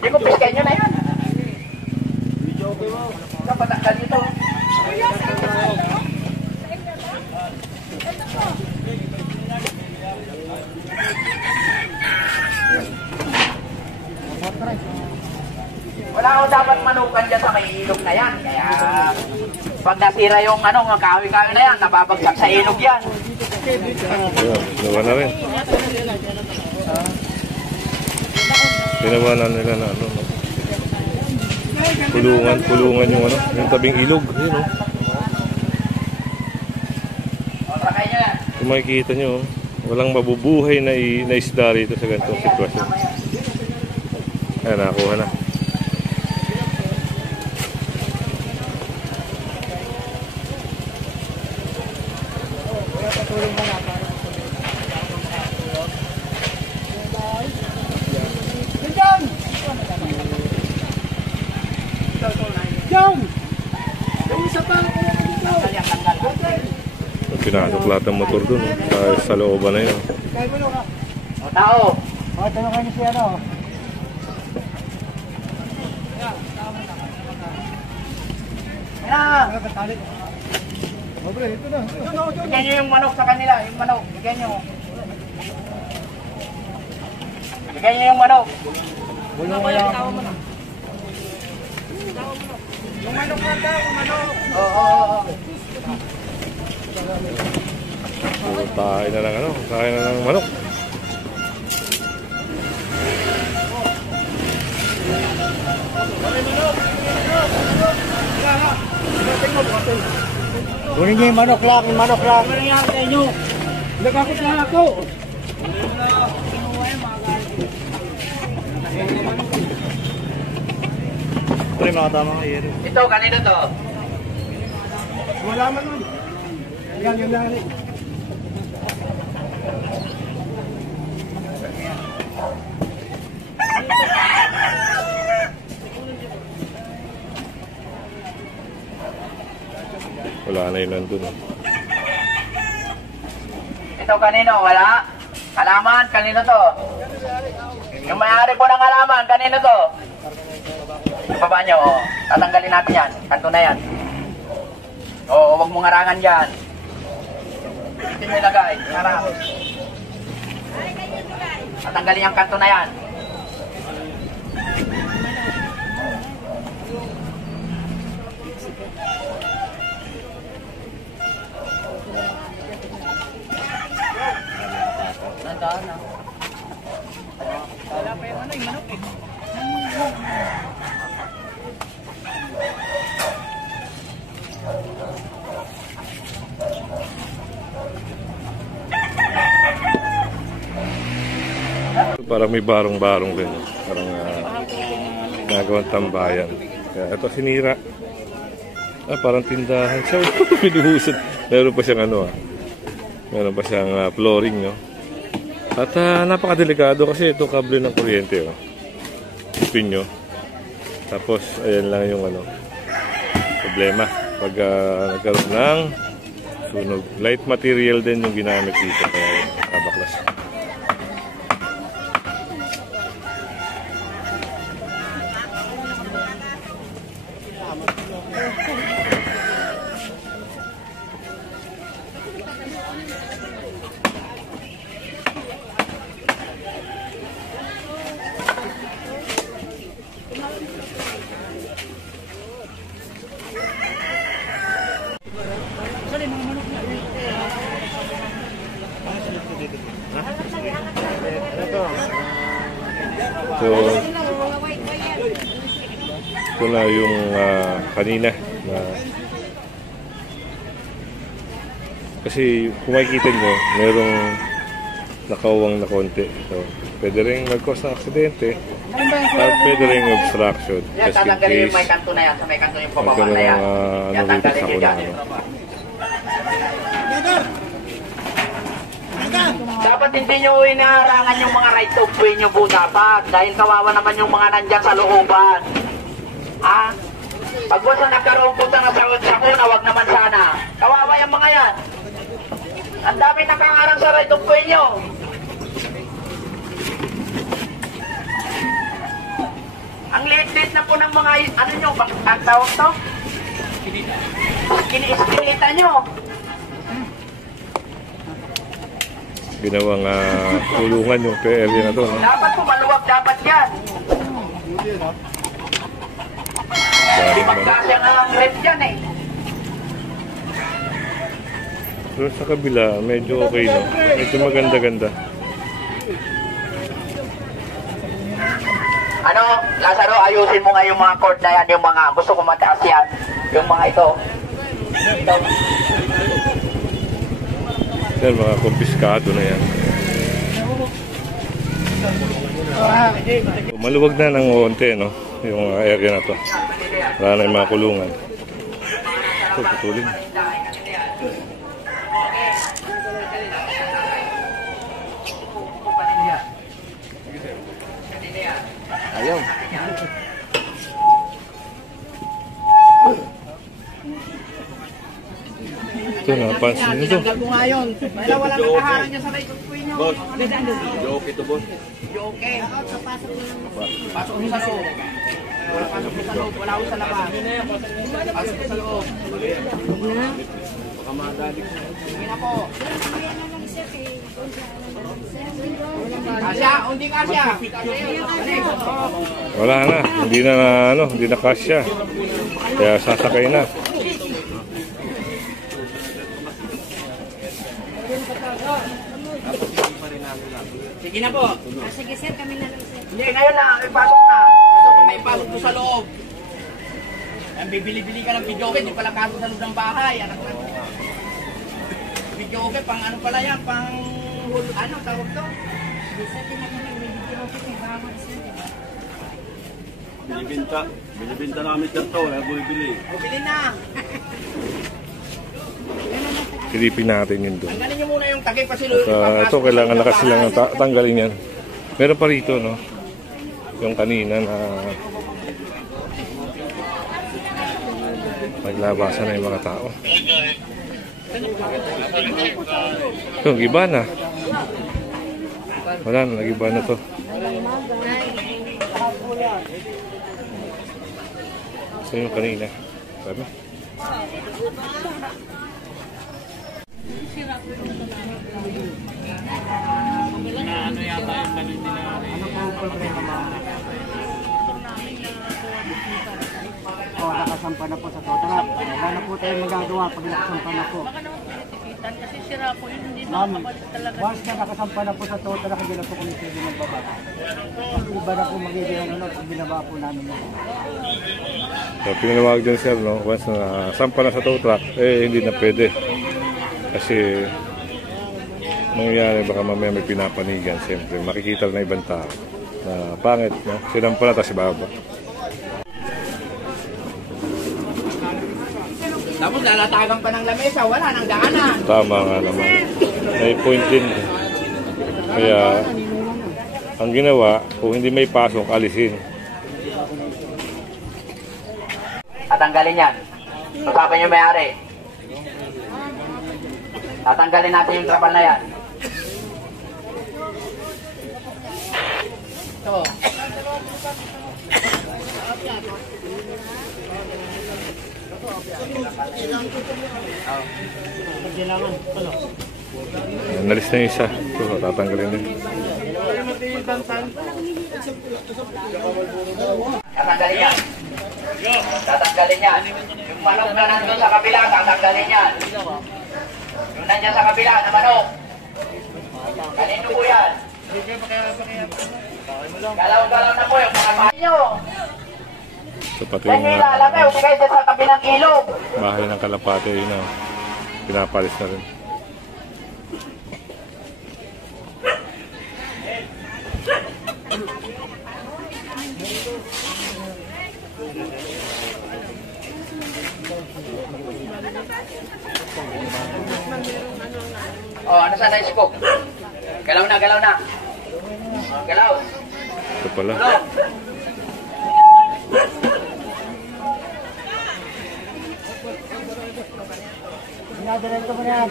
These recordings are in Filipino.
Hindi ko piskay nyo na yan. Kapatakal nito. Wala ako dapat manukan dyan sa may ilog na yan. Kaya pag nasira yung kahoy-kahoy na yan, nababagsak sa ilog yan. Nawa na rin. Pinawanan nila na pulungan yung yung tabing ilog. Yun Kung makikita nyo, walang mabubuhay na isda rito sa ganitong sitwasyon. Ayan, nakakuha na. Pinasok lahat ng motor dun sa looban na yun. O tao! O, tanong kayo si ano. Bigyan nyo yung manok sa kanila, yung manok. Bigyan nyo. Bigyan nyo yung manok. Yung manok na daw, yung manok. Oo. Kain na ng manok. Kunin niyo yung manok lang. Ano nangyari sa inyo? Nagkakot lang ako. Ito yung mga tamang kayo. Ito, kanino to? Wala man nun. Yan yung nari. Wala na yun nandun. Ito kanino? Wala? Halaman? Kanino to? Yung may-ari po ng halaman, kanino to? Sa baba nyo, o. Tatanggalin natin yan. Kanto na yan. Oo, huwag mong harangan dyan. Ito nyo ilagay. Harap. Tatanggalin yung kanto na yan. Nandaan na. Wala pa yung yung manok eh. Parang may barong-barong din. Parang nagawang tambayan. Kaya ito sinira. Parang tindahan siya. Pinuhusad. Meron pa siyang meron pa siyang flooring, no? At napakadelikado kasi ito kable ng kuryente, oh. Ipin nyo. Tapos ayan lang yung problema pag nagkaroon ng sunog. Light material din yung ginamit dito, kaya nakabaklas. Ito na yung kanina na kasi kung makikita nyo merong nakawang na konti. So, pwede rin mag-cause ng aksidente at pwede rin obstruction just in case may kanto na yan, sa may kanto yung pababa na yan. Yan, tanggalin nyo dyan. Dapat hindi nyo inaharangan yung mga right of way nyo po dapat dahil kawawa naman yung mga nandyan sa looban. Pag wala nagkaroon po ng sakuna, wag naman sana. Kawawa yung mga yan. Ang dami nakaharang sa right of way nyo. po ng mga, ano nyo, ang tawag to? Kini-eskinita nyo. Ginawang kulungan yung area na to, no? Dapat po, maluwag dapat yan. Hindi magkasya nga ang rep dyan eh. Pero sa kabila, medyo okay, no? Medyo maganda-ganda. Ano, Lazaro, ayusin mo nga yung mga cord na yan, yung mga gusto ko mataas yan. Yung mga ito. Yan, mga kumpiskado na yan. Maluwag na ng onte, no? Yung area na to. Wala na yung mga kulungan. Ito, putulin. Ayaw. Ito, napansin nyo to. Wala nakaharang niya sa likod ko inyo. Boss, joke ito, boss. Okay. Pasok mo sa loob. Pasok mo sa loob. Wala ko sa labas. Pasok mo sa loob. Baka madalik. Sige na po. Kasya, hindi kasya. Wala na. Hindi na kasya. Kaya sasakay na. Sige na po. Sige sir, kami na lang sir. Hindi, ngayon na. Ipasok na. Gusto ko may ipasok mo sa loob. Yan, bibili-bili ka ng video game. Di pala kaso sa loob ng bahay. Anak na. Video game, pang ano pala yan? Pang, ano, tawag to? Sir, tinatawag may video ko kay Bawang sir. Binibinta namin dito, kaya bumibili. Bumili na. Silipin natin yun doon. Tanggalin nyo muna yung tagay pa sila. Ito, kailangan na kasi lang tanggalin yan. Meron pa rito, no? Yung kanina na naglabasan na yung mga tao. Ito, nag-iba na. Wala na, nag-iba na to. Ito yung kanina. Sabi? Nakasampa na po sa totrap. Wala na po tayong magagawa pag nakasampa na po. Kasi sira po yun, hindi Ma'am, makabalik talaga. once na nakasampa na po sa totrap, hindi na po kami pwede magbaba. Kasi iba na po magiging ano, pag binaba po namin yun. So, pinanawag dyan sir, no? Once na sampa na sa tow truck, hindi na pwede. Kasi mangyayari baka mamaya may pinapanigan siyempre. Makikita na ibang tao na pangit, no? Sinampa na tapos ibaba. Tapos lalatagan pa ng lamesa, wala nang daanan. Tama nga naman. May point din. Kaya, ang ginawa, kung hindi may pasok, alisin. Tatanggalin yan. Usapan yung may-ari. Tatanggalin natin yung trapal na yan. Ito. Nalis na yung isa. Ito, tatanggalin din. Tatanggalin yan. Tatanggalin yan. Yung manok na nandun sa kabila, tatanggalin yan. Yung nandyan sa kabila na manok. Kanino po yan? Galaw-galaw na po yung mga bahay nyo. Ito pati Yan yung yung ilalagay, huwag kayo dyan sa tabi ng ilog. bahay ng kalapate, yun na. Pinapalis na rin. Oh, ano sa nice cook? Galaw na, galaw na. Galaw. Ito pala. Galaw. Sinadiretso mo na yan.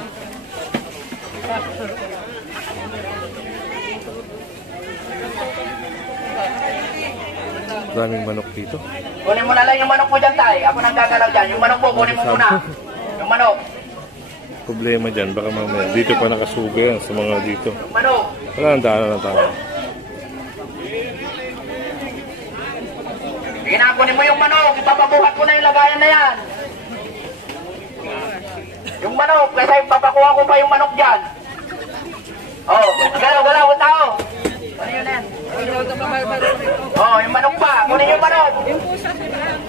Daming manok dito. Kunin mo na lang yung manok mo dyan, tay. Ako nang gagalaw dyan. Yung manok mo, kunin mo muna. Yung manok. Problema dyan, baka mamaya. Dito pa nakasuga yan sa mga dito. Yung manok. Wala nang daanan ng tao. Sige na, kunin mo yung manok. Ipapabuhat ko na yung lagayan na yan. Yung manok, kasi papakuha ko pa yung manok dyan. Oh, galaw, tao. Ano yun yan? Oh, yung manok pa. Kunin yung manok. Yung pusa sila.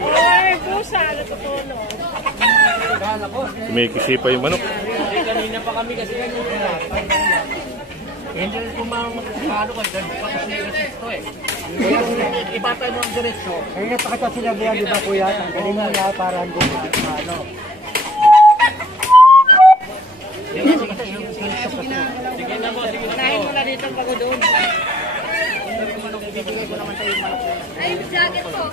Ay, pusa. Natutulo. Kumikisi pa yung manok. Kanina pa kami kasi hindi ko makakano ka dyan kasi ito eh. Iba tayo ng diretso. Kaya pa kita sinabihan, di ba kuya? Tanggalin mo na para hindi ano. Sige na mo, sige. Unahin mo na dito bago doon. Ay, yung jacket ko.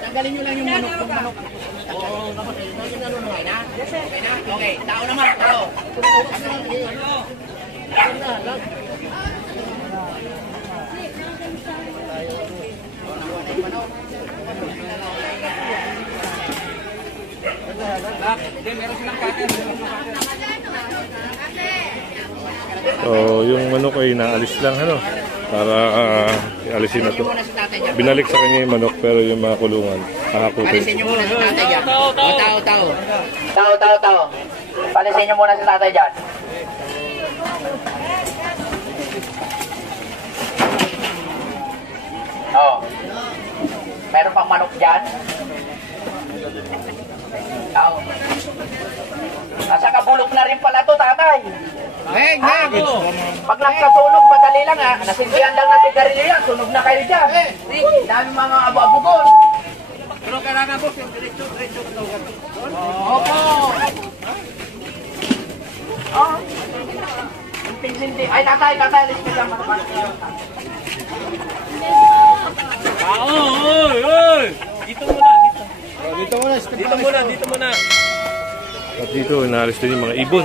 Tanggalin nyo lang yung manok. Okay, tao naman. Tao. So, yung manok ay naalis lang, ano? Para alisin na to. Binalik sa kanya yung manok, pero yung mga kulungan, kakakutin. Palisin nyo muna sa tatay dyan. Tao. Palisin nyo muna sa tatay dyan. Oh. Meron pang manok dyan. Tao. Nasa kabulok na rin pala to, tatay. Pag nagkasunog, madali lang ha. Nasindihan lang na sigarilyo yan. Sunog na kayo dyan. Dami mga abo-abugol. Pero kailangan po, diretso ka. Opo. Oh. Sindi. Ay, tatay. Alis ka dyan. Oy! Dito muna. At dito, inaalis din yung mga ibon.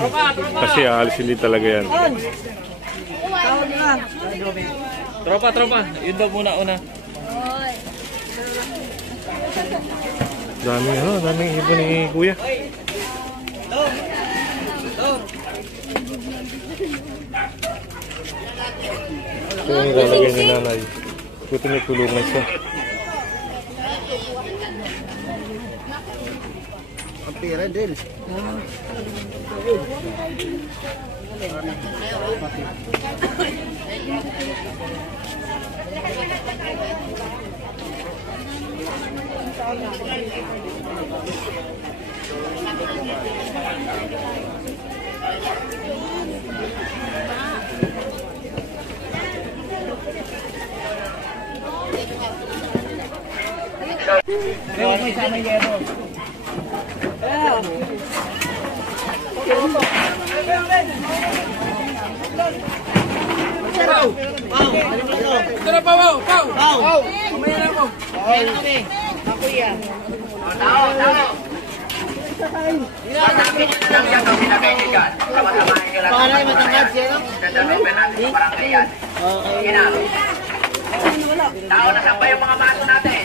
Kasi aalisin din talaga yan. Tropa. Yun daw muna una. Daming ibon ni kuya. Ito yung nilalagay ni nanay. Ito may kulungan siya. Ang pira din. Tao. Sasabi nyo na lang yan ang pinakaibigan. Sama-samahin nyo lang. Dadalawin natin sa barangay yan. Sige na. Tao, nasaan ba yung mga maso natin?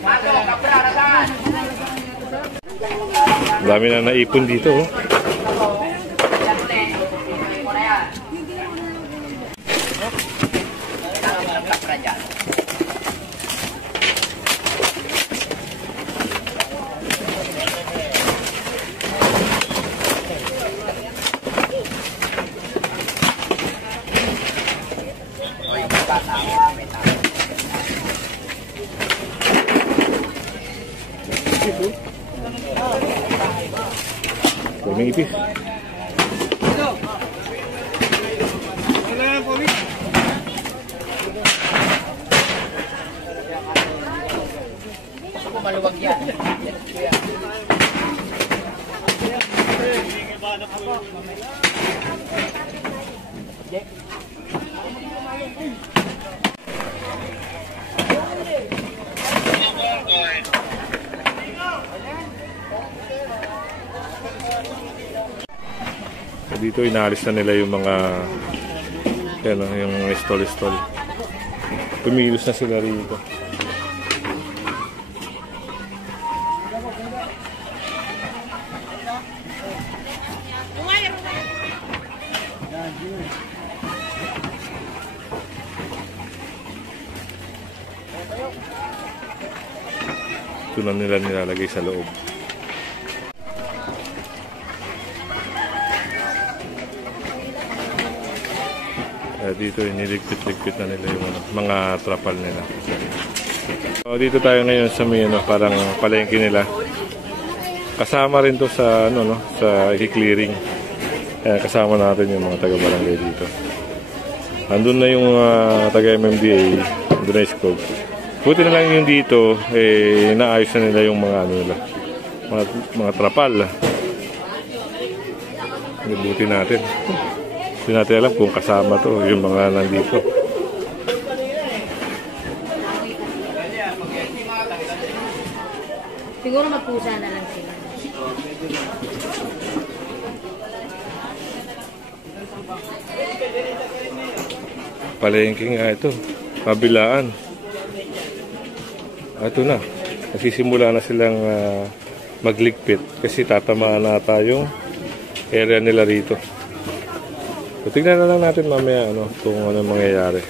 Maso, kapra, nasaan? Dami na naipon dito. Oh. Yan ulit. Ipin mo na yan. Tao ng kapra dyan. Daming ipis. Gusto ko maluwag yan. Dito inalis na nila yung mga yan, yung stall. Pumilos na sila rito. Ito na nila nilalagay sa loob. Dito iniligpit-ligpit na nila yung mga trapal nila. So, dito tayo ngayon sa may parang palengke nila. Kasama rin to sa sa i-clearing. Kasama natin yung mga taga-barangay dito. Andun na yung taga-MMDA, andun na yung buti na lang yung dito, naayos na nila yung mga nila, mga trapal. Buti natin. Hindi natin alam kung kasama to, yung mga nandito. Siguro magpusa na lang sila. Palengke nga ito, kabilaan. Ito na, nasisimula na silang magligpit kasi tatamaan na yung area nila rito. So, tignan na lang natin mamaya kung ano mangyayari.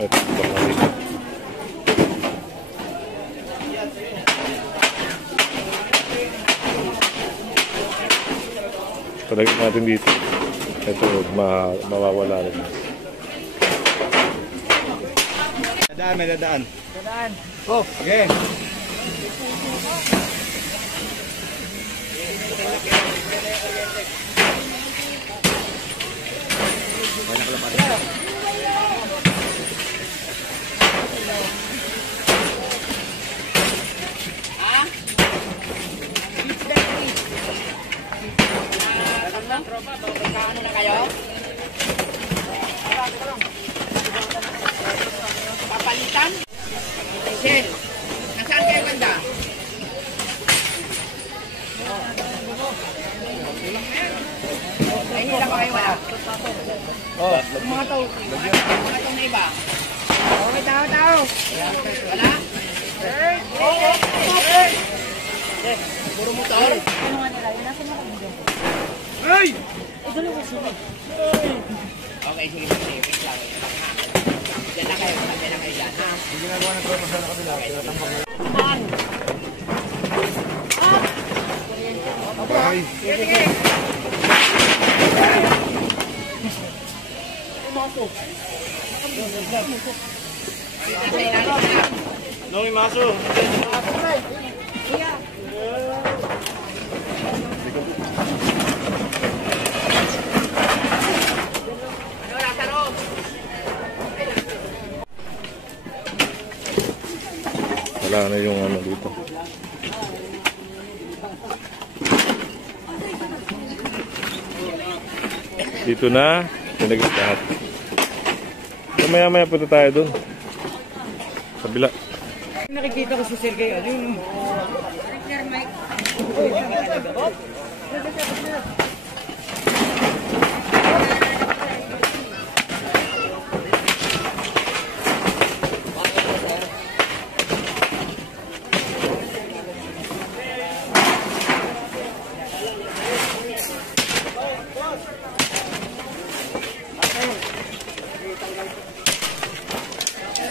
Ito, baka dito. Talagyan natin dito. Ito, mawawala rin. May dadaan. Oh, okay. Ano na kayo? Papalitan? Michelle, nasaan kayo banda? Ay, hindi na ba kayo wala? Yung mga tao na iba. Okay, tao. Wala? Puro motor? Ano nga nila? Yung nasa mga kabigyan ko. Ay! Okay, sige. Wait lang. Diyan na kayo. Diyan na kayo dyan. Yung ginagawa ng tropa sa kabila. Tinatambak na. Okay. Sige. Nung imaso. Wala na yung dito. Dito na, pinagit lahat. So, maya-maya punta tayo dun. Kabila. Nakikita ko si Sergey. Yung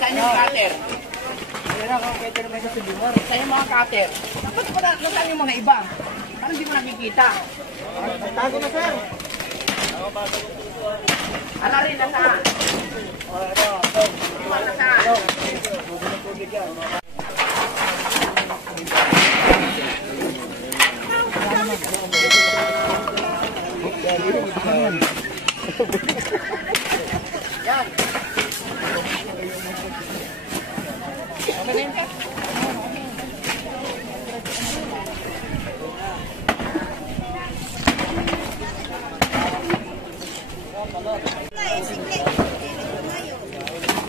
Saan yung cutter? Saan yung mga cutter? Ba't ko na, nasaan yung mga iba? Parang hindi mo nakikita. tago na, sir. Ala rin, nasaan? Nasaan? Yan.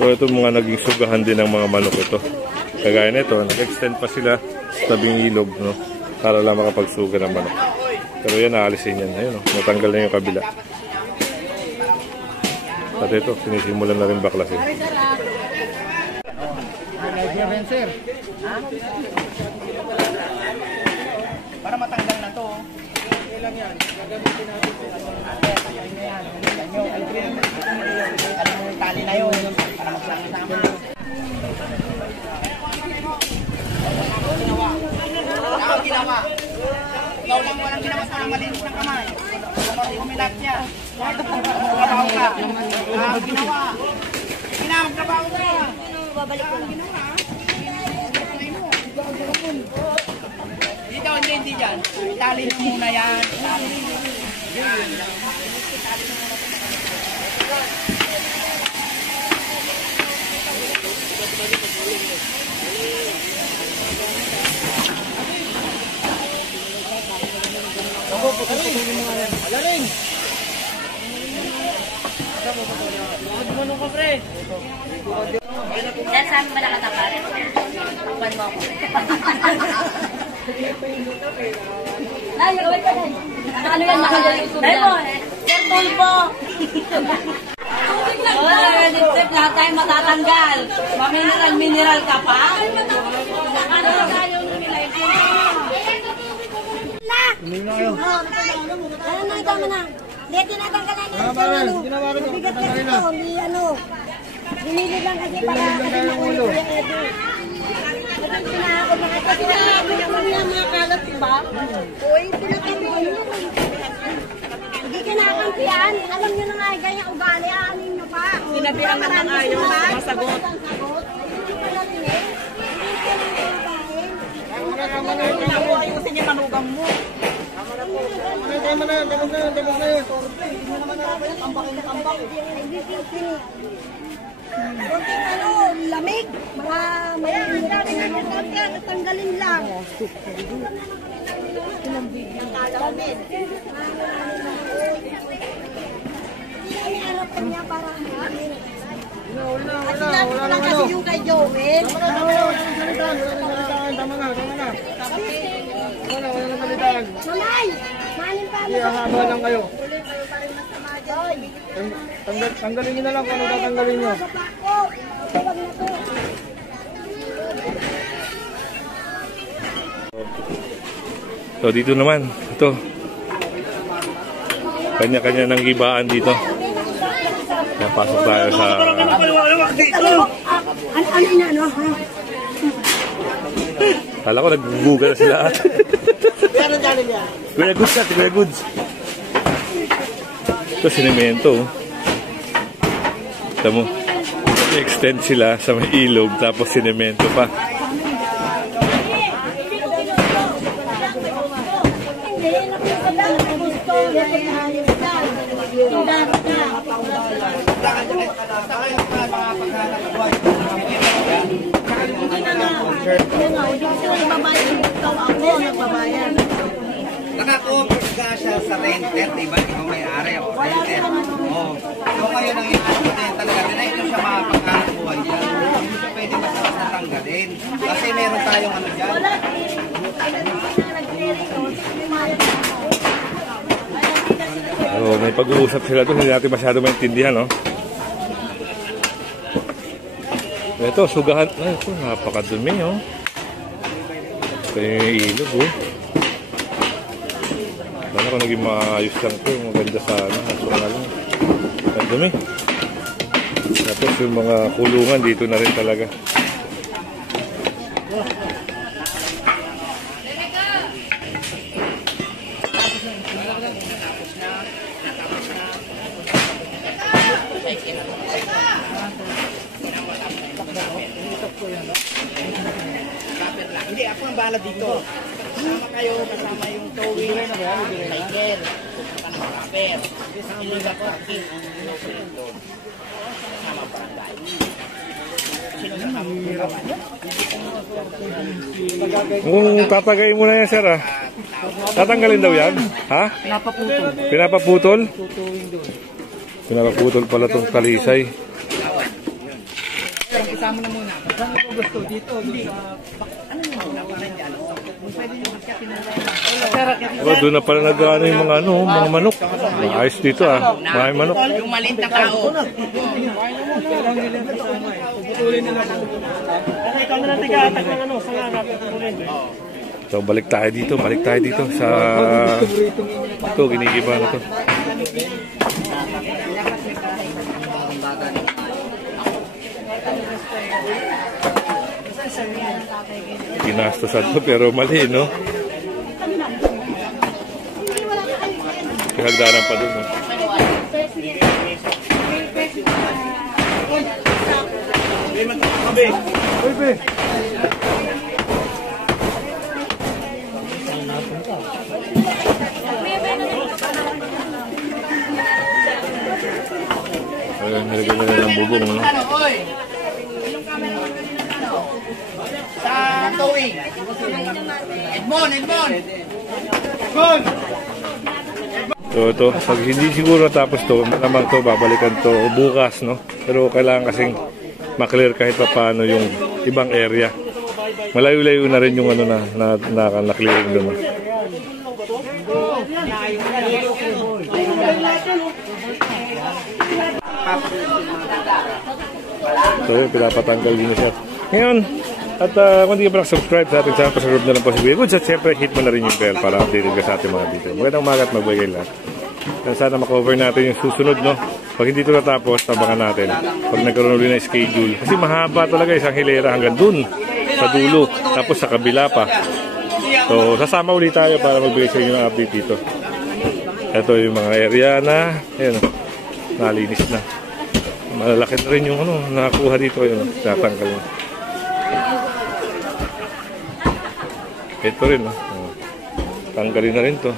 So ito mga naging sugahan din ng mga manok ito. Kagaya nito, nag-extend pa sila sa tabing ilog, no? Para lang makapagsuga ng manok. Pero yan, naalisin yan. Ayun, no? Natanggal na yung kabila. At ito, sinisimulan na rin baklasin. Para matanggal na to. Ilang yan? Gagamitin natin. Alam mo yung tali na yun. Para magsama-sama. Ang ginawa. Ikaw lang walang ginawa sa malinis ng kamay. Humilat niya. Magtrabaho ka. Ang ginawa. Magtrabaho ka. Babalik ko lang. Dito, hindi dyan. Itali mo muna yan. Yan. Dahil saan ba nakatapat? Takpan mo ako. Ay, gawin ka na. Ano yan? Nakaluto yan. Sir Tulpo. Wala, lipstick lahat tayo matatanggal. Mamineral ka pa? Ano tayo nung nilay? Ano, tama na. Hindi, tinatanggalan na ito. Bigat kasi ito. Hindi, binili lang kasi para kasi makulo. Kasi pinahakot na kasi pinahakot niya mga kalat, diba? Uy, pinatanggal nyo. Hindi kinakampihan. Alam nyo na nga, ganyan ugali. Aanin nyo pa. Sinabihan na ng ayaw, masagot. Ayusin yung manugang mo. Konting lamig. Mga tanggalin lang. Hinaharap niya para wala kasi yung kay Joel. Tama na. Wala na balitaan. Mamay! Manin pa Hindi, haba lang kayo. Tanggalin nyo na lang kung ano tatanggalin nyo. So dito naman, ito. Kanya-kanya ng gibaan dito. Napasok tayo sa... Ano inaano ha? Kala ko nag-google na sila. Kuya Goods natin, Kuya Goods. Ito, sinemento. Ito mo, extend sila sa may ilog, tapos sinemento pa. Naka-cover ka siya sa renter, diba? Ikaw may-ari ako sa renter. Oo. So ngayon ang inaano din talaga, dinayin siya makapagkanak buhay dyan. Hindi siya pwede mas natanggalin. Kasi meron tayong ano dyan. So, may pag-uusap sila doon, hindi natin masyado maintindihan, no? Ito, sugahan. Ay, ito, napakadumi, oh. Ito yung ilog, oh. Sana kung naging maayos lang ito, maganda sana. Kaso nga lang, ang dumi. Tapos yung mga kulungan dito na rin talaga. Hindi, ako ang bahala dito. Kasama kayo, kasama yung towing, cycle, pupunta ng rapper. Iliga ko, akin ang inusulit doon. Kasama barangay. Sino sa kami magawa niya? Kung tatagayin mo na yan, sir, ha? Tatanggalin daw yan? Ha? Pinapaputol. Pinapaputol? Pinapaputol pala itong talisay. Tama na muna. Saan mo gusto? Dito? Hindi. Ano nyo muna? Parang dyan. Pwede nyo magkakin na lang. Oh, doon na pala nag-ano yung mga, mga manok. Ayos dito ah. Maraming manok. Yung maliit na kao. Ikaw na lang tiga-atak ng ano. Saan nga natin? So balik tayo dito sa ito, ginigiba na to. Ginastosan to pero mali, no? Hagdanan pa dun, no? Ayun, nilagyan na ng bubong, no? Sa towing. Edmond! So ito, pag hindi siguro tapos to, malamang to, babalikan to bukas, no? Pero kailangan kasing maklear kahit pa paano yung ibang area. Malayo-layo na rin yung ano na-clearing doon. So yun, pinapatanggal din siya. Ngayon, at kung hindi ka pa subscribe sa ating channel, pasarap na lang po si Kuya Goods. At syempre, hit mo na rin yung bell para updated ka sa ating mga video. Magandang umaga at mabuhay kayo lahat. Sana makover natin yung susunod, no? Pag hindi ito natapos, tabangan natin. Pag nagkaroon ulit na schedule. Kasi mahaba talaga isang hilera hanggang dun sa dulo. Tapos sa kabila pa. So, sasama ulit tayo para magbigay sa inyo ng update dito. Ito yung mga area na, ayan, nalinis na. Malalaki na rin yung ano, nakakuha dito. Yun, natanggal na. Ito rin, tanggalin na rin to.